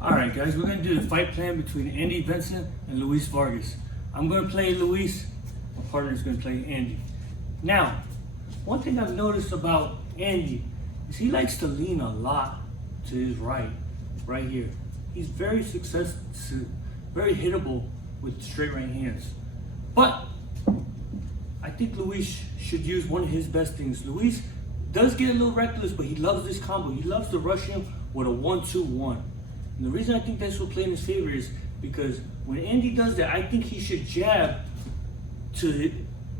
Alright guys, we're going to do the fight plan between Andy Vences and Luis Vargas. I'm going to play Luis, my partner is going to play Andy. Now, one thing I've noticed about Andy is he likes to lean a lot to his right here. He's very successful, very hittable with straight right hands. But I think Luis should use one of his best things. Luis does get a little reckless, but he loves this combo. He loves to rush him with a 1-2-1. And the reason I think this will play in his favor is because when Andy does that, I think he should jab to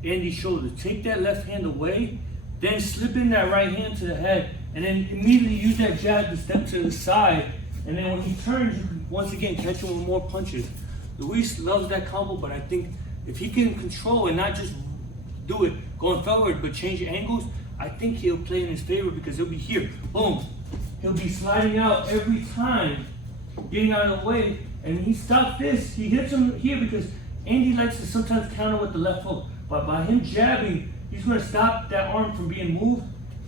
Andy's shoulder. Take that left hand away, then slip in that right hand to the head, and then immediately use that jab to step to the side. And then when he turns, you can once again catch him with more punches. Luis loves that combo, but I think if he can control and not just do it going forward, but change angles, I think he'll play in his favor because he'll be here. Boom. He'll be sliding out every time, getting out of the way, and he stops this. He hits him here because Andy likes to sometimes counter with the left hook. But by him jabbing, he's going to stop that arm from being moved,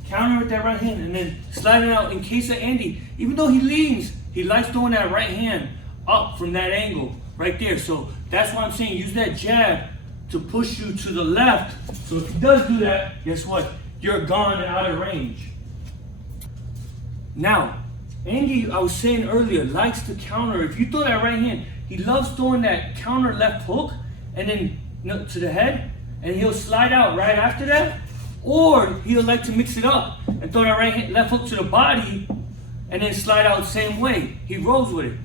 counter with that right hand, and then sliding out. In case of Andy, even though he leans, he likes throwing that right hand up from that angle right there. So that's why I'm saying use that jab to push you to the left. So if he does do that, guess what? You're gone and out of range. Now, Andy, I was saying earlier, likes to counter. If you throw that right hand, he loves throwing that counter left hook and then to the head, and he'll slide out right after that. Or he'll like to mix it up and throw that right hand, left hook to the body and then slide out the same way. He rolls with it.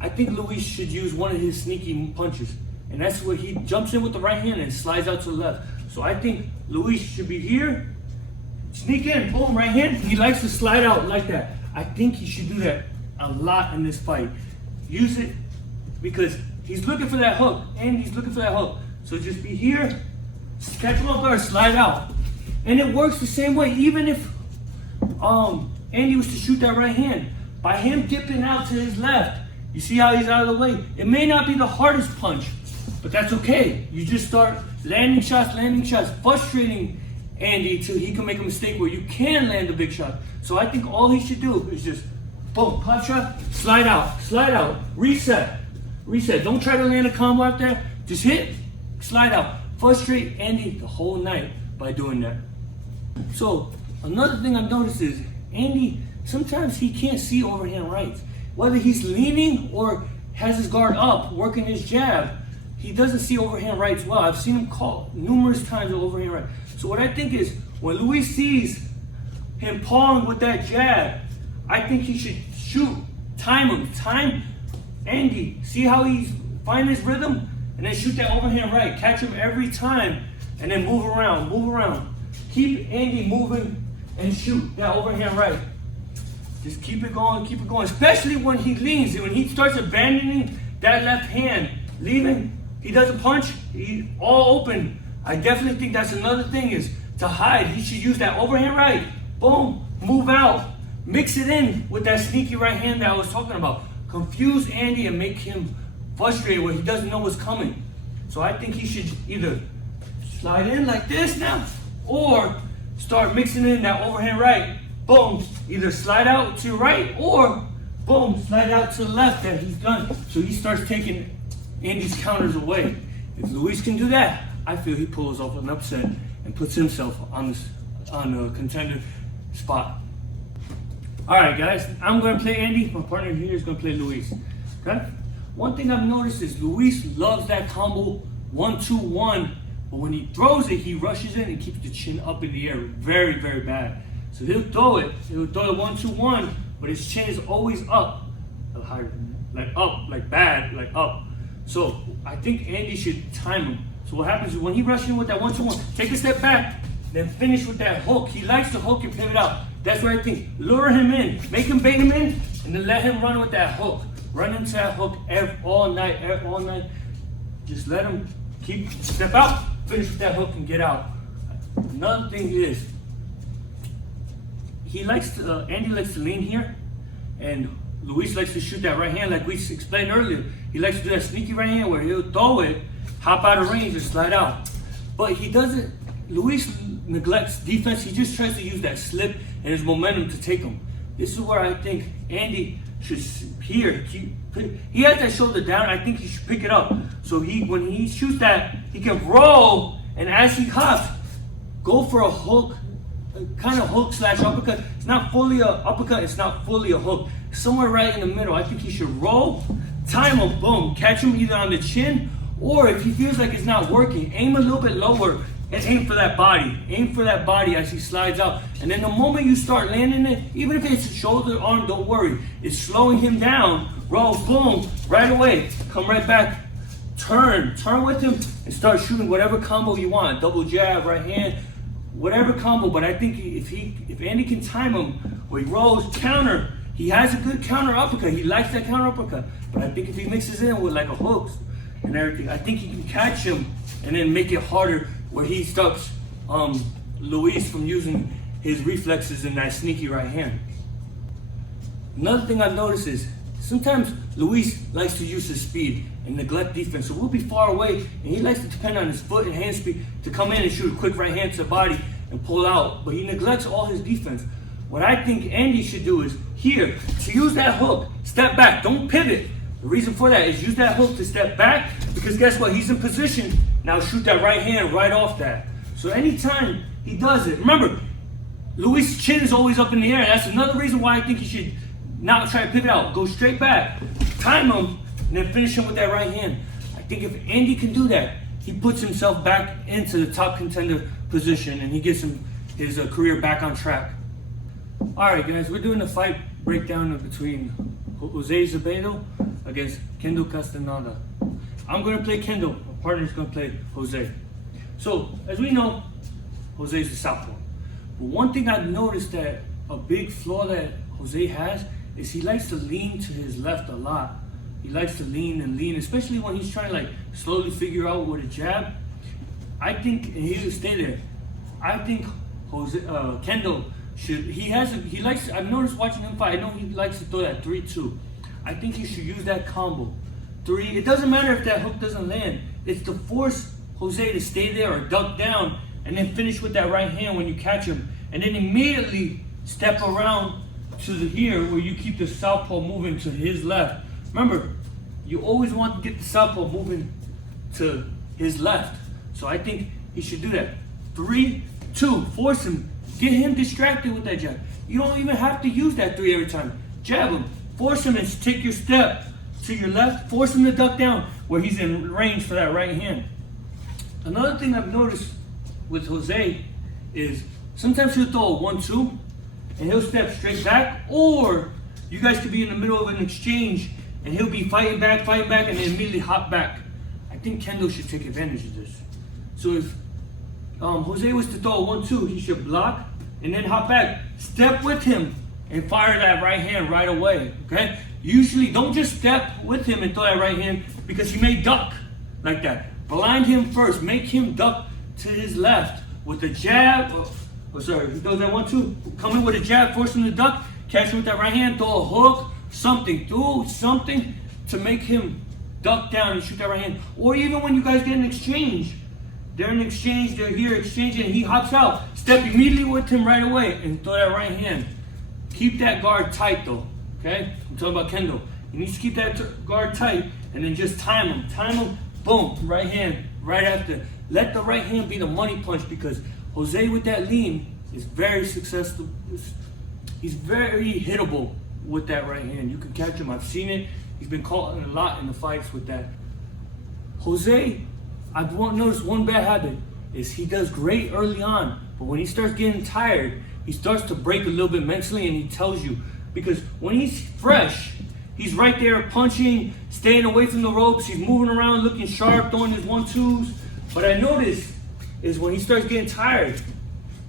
I think Luis should use one of his sneaky punches. And that's where he jumps in with the right hand and slides out to the left. So I think Luis should be here, sneak in, boom, right hand. He likes to slide out like that. I think he should do that a lot in this fight. Use it because he's looking for that hook, and he's looking for that hook. So just be here, catch him off guard, slide out. And it works the same way, even if Andy was to shoot that right hand. By him dipping out to his left, you see how he's out of the way? It may not be the hardest punch, but that's okay. You just start landing shots, frustrating Andy till he can make a mistake where you can land a big shot. So I think all he should do is just, boom, pop shot, slide out, reset. Don't try to land a combo out there. Just hit, slide out. Frustrate Andy the whole night by doing that. So another thing I've noticed is Andy, sometimes he can't see overhand rights. Whether he's leaning or has his guard up, working his jab, he doesn't see overhand rights well. I've seen him caught numerous times with overhand right. So what I think is, when Luis sees him pawing with that jab, I think he should shoot, time him, time Andy, see how he's find his rhythm, and then shoot that overhand right, catch him every time, and then move around. Keep Andy moving and shoot that overhand right. Just keep it going, especially when he leans, when he starts abandoning that left hand, leaving, he doesn't punch, he's all open. I definitely think that's another thing is to hide. He should use that overhand right, boom, move out, mix it in with that sneaky right hand that I was talking about. Confuse Andy and make him frustrated where he doesn't know what's coming. So I think he should either slide in like this now, or start mixing in that overhand right, boom, either slide out to your right or boom, slide out to the left that he's done. So he starts taking Andy's counters away. If Luis can do that, I feel he pulls off an upset and puts himself on a contender spot. Alright guys, I'm going to play Andy. My partner here is going to play Luis. Okay? One thing I've noticed is Luis loves that combo 1-2-1, but when he throws it, he rushes in and keeps the chin up in the air. Very, very bad. So he'll throw it 1-2-1, but his chin is always up. Like up, like bad, like up. So I think Andy should time him. So what happens is when he rushes in with that 1-2-1, take a step back, then finish with that hook. He likes to hook and pivot out. That's what I think. Lure him in, make him bait him in, and then let him run with that hook. Run into that hook all night. Just let him step out, finish with that hook and get out. Another thing is, Andy likes to lean here, and Luis likes to shoot that right hand like we explained earlier. He likes to do that sneaky right hand where he'll throw it, hop out of range and slide out. But he doesn't, Luis neglects defense. He just tries to use that slip and his momentum to take him. This is where I think Andy should here. He has that shoulder down. I think he should pick it up. So when he shoots that, he can roll, and as he hops, go for a hook, kind of hook / uppercut. It's not fully a uppercut. It's not fully a hook. Somewhere right in the middle. I think he should roll, time him, boom, catch him either on the chin, or if he feels like it's not working, aim a little bit lower and aim for that body. Aim for that body as he slides out. And then the moment you start landing it, even if it's a shoulder, arm, don't worry. It's slowing him down. Roll, boom, right away. Come right back. Turn with him and start shooting whatever combo you want. Double jab, right hand, whatever combo. But I think if Andy can time him where he rolls, counter, he has a good counter uppercut. He likes that counter uppercut. But I think if he mixes in with like a hooks and everything, I think he can catch him and then make it harder where he stops Luis from using his reflexes in that sneaky right hand. Another thing I've noticed is sometimes Luis likes to use his speed and neglect defense. So we'll be far away and he likes to depend on his foot and hand speed to come in and shoot a quick right hand to the body and pull out. But he neglects all his defense. What I think Andy should do is here, to use that hook, step back, don't pivot. The reason for that is use that hook to step back, because guess what? He's in position. Now shoot that right hand right off that. So anytime he does it, remember, Luis' chin is always up in the air. That's another reason why I think he should not try to pivot out. Go straight back, time him, and then finish him with that right hand. I think if Andy can do that, he puts himself back into the top contender position and he gets his career back on track. All right, guys, we're doing a fight breakdown between Jose Zepeda against Kendo Castaneda. I'm going to play Kendo. My partner's going to play Jose. So, as we know, Jose is a southpaw. But one thing I've noticed that a big flaw that Jose has is he likes to lean to his left a lot. He likes to lean and lean, especially when he's trying to like slowly figure out with a jab. I think, and he'll stay there. I think Kendo I've noticed watching him fight, I know he likes to throw that 3-2. I think he should use that combo. 3, it doesn't matter if that hook doesn't land. It's to force Jose to stay there or duck down and then finish with that right hand when you catch him. And then immediately step around to here where you keep the southpaw moving to his left. Remember, you always want to get the southpaw moving to his left. So I think he should do that. 3, 2, force him. Get him distracted with that jab. You don't even have to use that 3 every time. Jab him. Force him and take your step to your left. Force him to duck down where he's in range for that right hand. Another thing I've noticed with Jose is sometimes he'll throw a 1-2 and he'll step straight back, or you guys could be in the middle of an exchange and he'll be fighting back, and then immediately hop back. I think Kendo should take advantage of this. So if Jose was to throw a 1-2, he should block and then hop back, step with him, and fire that right hand right away, okay? Usually, don't just step with him and throw that right hand because he may duck like that. Blind him first, make him duck to his left with a jab. He throws that 1-2, come in with a jab, force him to duck, catch him with that right hand, throw a hook, something, do something to make him duck down and shoot that right hand. Or even when you guys get an exchange, they're in exchange, they're here exchanging, and he hops out. Step immediately with him right away and throw that right hand. Keep that guard tight though, okay? I'm talking about Kendo. You need to keep that guard tight and then just time him, boom, right hand, right after. Let the right hand be the money punch because Jose with that lean is very successful. He's very hittable with that right hand. You can catch him, I've seen it. He's been caught a lot in the fights with that. Jose, I've noticed one bad habit is he does great early on, but when he starts getting tired, he starts to break a little bit mentally and he tells you. Because when he's fresh, he's right there punching, staying away from the ropes, he's moving around, looking sharp, throwing his 1-2s. But I noticed is when he starts getting tired,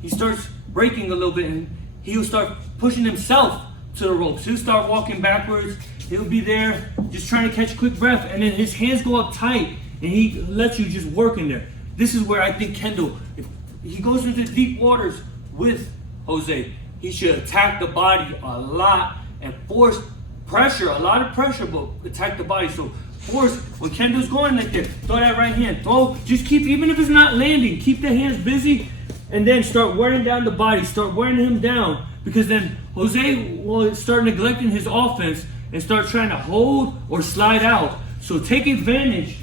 he starts breaking a little bit and he'll start pushing himself to the ropes. He'll start walking backwards, he'll be there just trying to catch a quick breath, and then his hands go up tight and he lets you just work in there. This is where I think Kendo, if he goes into deep waters with Jose, he should attack the body a lot and force pressure, a lot of pressure, but attack the body. So force, when Kendo's going like that, throw that right hand, just keep, even if it's not landing, keep the hands busy and then start wearing down the body, start wearing him down, because then Jose will start neglecting his offense and start trying to hold or slide out. So take advantage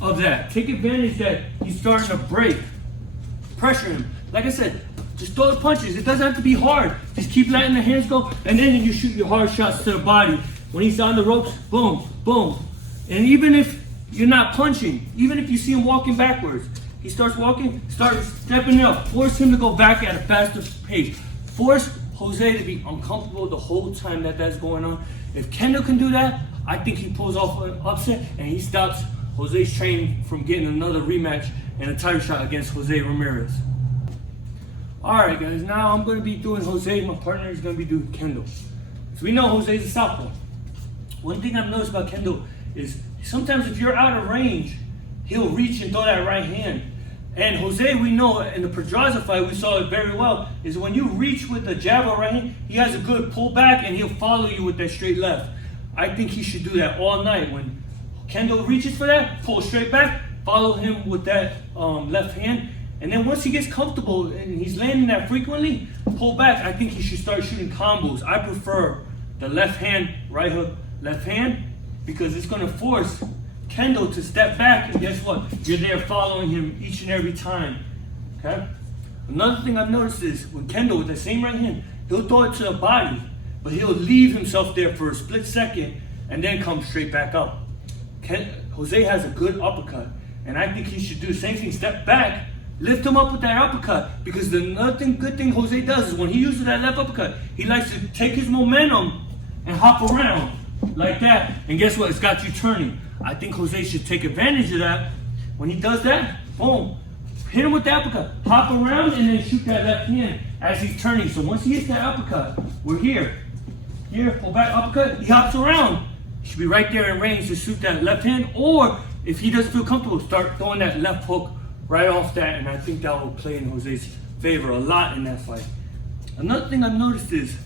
of that. Take advantage that he's starting to break. Pressure him. Like I said, just throw the punches. It doesn't have to be hard. Just keep letting the hands go, and then you shoot your hard shots to the body. When he's on the ropes, boom, boom. And even if you're not punching, even if you see him walking backwards, he starts walking, start stepping up. Force him to go back at a faster pace. Force Jose to be uncomfortable the whole time that that's going on. If Kendo can do that, I think he pulls off an upset and he stops Jose's training from getting another rematch and a title shot against Jose Ramirez. Alright guys, now I'm going to be doing Jose. My partner is going to be doing Kendo. So we know Jose's a southpaw. One thing I've noticed about Kendo is sometimes if you're out of range, he'll reach and throw that right hand. And Jose, we know in the Pedraza fight, we saw it very well, is when you reach with the jab or right hand, he has a good pull back and he'll follow you with that straight left. I think he should do that all night. When Kendo reaches for that, pull straight back, follow him with that left hand. And then once he gets comfortable and he's landing that frequently, pull back. I think he should start shooting combos. I prefer the left hand, right hook, left hand, because it's going to force Kendo to step back, and guess what? You're there following him each and every time. Okay? Another thing I've noticed is when Kendo with the same right hand, he'll throw it to the body, but he'll leave himself there for a split second and then come straight back up. Jose has a good uppercut, and I think he should do the same thing. Step back, lift him up with that uppercut, because the another good thing Jose does is when he uses that left uppercut, he likes to take his momentum and hop around like that, and guess what? It's got you turning. I think Jose should take advantage of that. When he does that, boom, hit him with the uppercut, hop around, and then shoot that left hand as he's turning. So once he hits that uppercut, we're here, pull back, uppercut, he hops around. He should be right there in range to shoot that left hand, or if he doesn't feel comfortable, start throwing that left hook right off that, and I think that will play in Jose's favor a lot in that fight. Another thing I've noticed is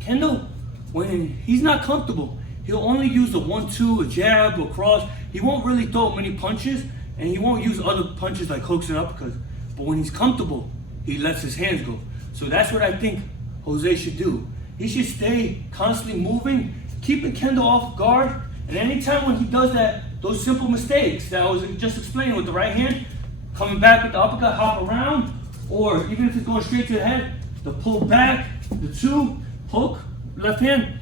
Kendo, when he's not comfortable, he'll only use the 1-2, a jab, a cross. He won't really throw many punches, and he won't use other punches like hooks and uppercuts. But when he's comfortable, he lets his hands go. So that's what I think Jose should do. He should stay constantly moving, keeping Kendo off guard, and anytime when he does that, those simple mistakes that I was just explaining with the right hand, coming back with the uppercut, hop around, or even if it's going straight to the head, the pull back, the 2, hook, left hand,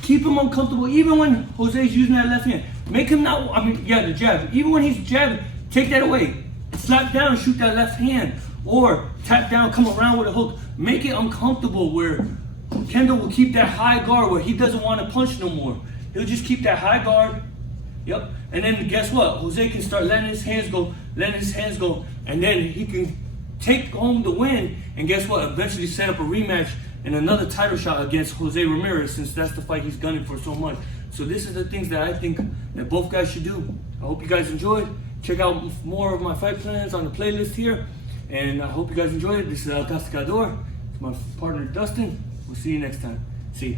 keep him uncomfortable. Even when Jose's using that left hand, make him not, the jab. Even when he's jabbing, take that away. Slap down and shoot that left hand. Or tap down, come around with a hook. Make it uncomfortable where Kendo will keep that high guard where he doesn't want to punch no more. He'll just keep that high guard. Yep. And then guess what? Jose can start letting his hands go, and then he can take home the win. And guess what? Eventually set up a rematch and another title shot against Jose Ramirez, since that's the fight he's gunning for so much. So this is the things that I think that both guys should do. I hope you guys enjoyed. Check out more of my fight plans on the playlist here. And I hope you guys enjoyed it. This is El Casticador. It's my partner Dustin. We'll see you next time. See you.